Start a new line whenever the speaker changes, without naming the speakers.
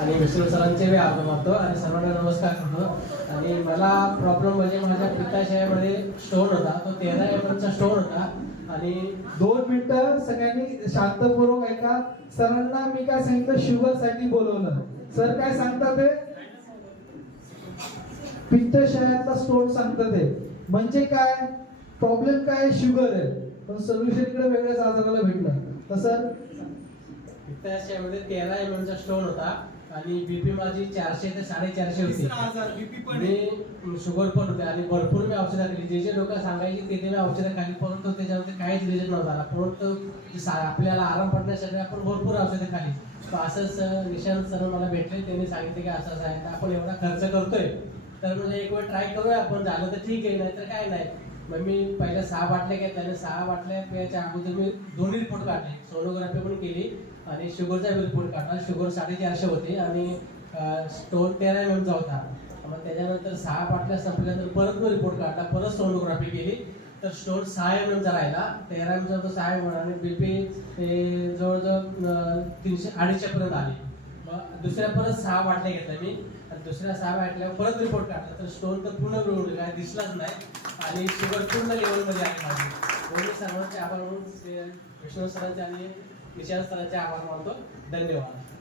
आणि विष्णू सरांचे बी आभार मानतो. आणि सर्वांना नमस्कार करतो आणि मला प्रॉब्लेम म्हणजे माझ्या पित्ताशयामध्ये स्टोन होता. तो तेरा एम चा स्टोन होता. आणि
दोन मिनिटं सगळ्यांनी शांतपूर्वक ऐका. सरांना मी काय सांगितलं? शुगरसाठी बोलवलं. सर काय सांगतात ते? पित्तशयातला स्टोन सांगतात ते. म्हणजे काय? प्रॉब्लेम काय? शुगर आहे. पण सोल्युशन इकडे वेगळ्याच आजाराला भेटलं. तर सर?
पित्ताशयामध्ये तेरा एम चा स्टोन होता. आणि बीपी माझी चारशे ते साडेचारशे होती. मी शुगर पण होते आणि भरपूर मी औषधं खाल्ली जे जे लोक सांगायचे ते ते मी औषधं खाल्ली परंतु त्याच्यामध्ये काहीच रिझल्ट नव्हता परंतु आपल्याला आराम पडण्यासाठी आपण भरपूर औषधं तर असंच निशांत सर मला भेटले. त्यांनी सांगितले की असं असं आहे. तर आपण एवढा खर्च करतोय. तर म्हणजे एक वेळ ट्राय करूया. आपण झालं तर ठीक आहे. नाहीतर काय नाही. मग मी पहिल्या सहा बाटल्या घेतल्या आणि सहा बाटल्या प्यायच्या अगोदर मी दोन्ही रिपोर्ट काढले. सोनोग्राफी पण केली आणि शुगरचा रिपोर्ट काढला. शुगर साडेचारशे होते आणि स्टोन तेरा एम एमचा होता. मग त्याच्यानंतर सहा बाटल्या संपल्यानंतर परत मी रिपोर्ट काढला. परत सोनोग्राफी केली. तर स्टोन सहा एम एमचा राहिला तेरा एमचा एमचा सहा एम आणि बीपी जवळजवळ तीनशे अडीचशे पर्यंत आली. दुसऱ्या परत सहा बाटल्या घेतल्या मी. आणि दुसऱ्या सहा बाटल्या परत रिपोर्ट काढला. तर स्टोन तर पूर्ण मिळून काय दिसलाच नाही. आणि शुगर पूर्ण लेवलमध्ये आली माझी. म्हणून सर्वांचे आभार म्हणून विष्णू सरांचे आणि विशाल सरांचे आभार मानतो. धन्यवाद.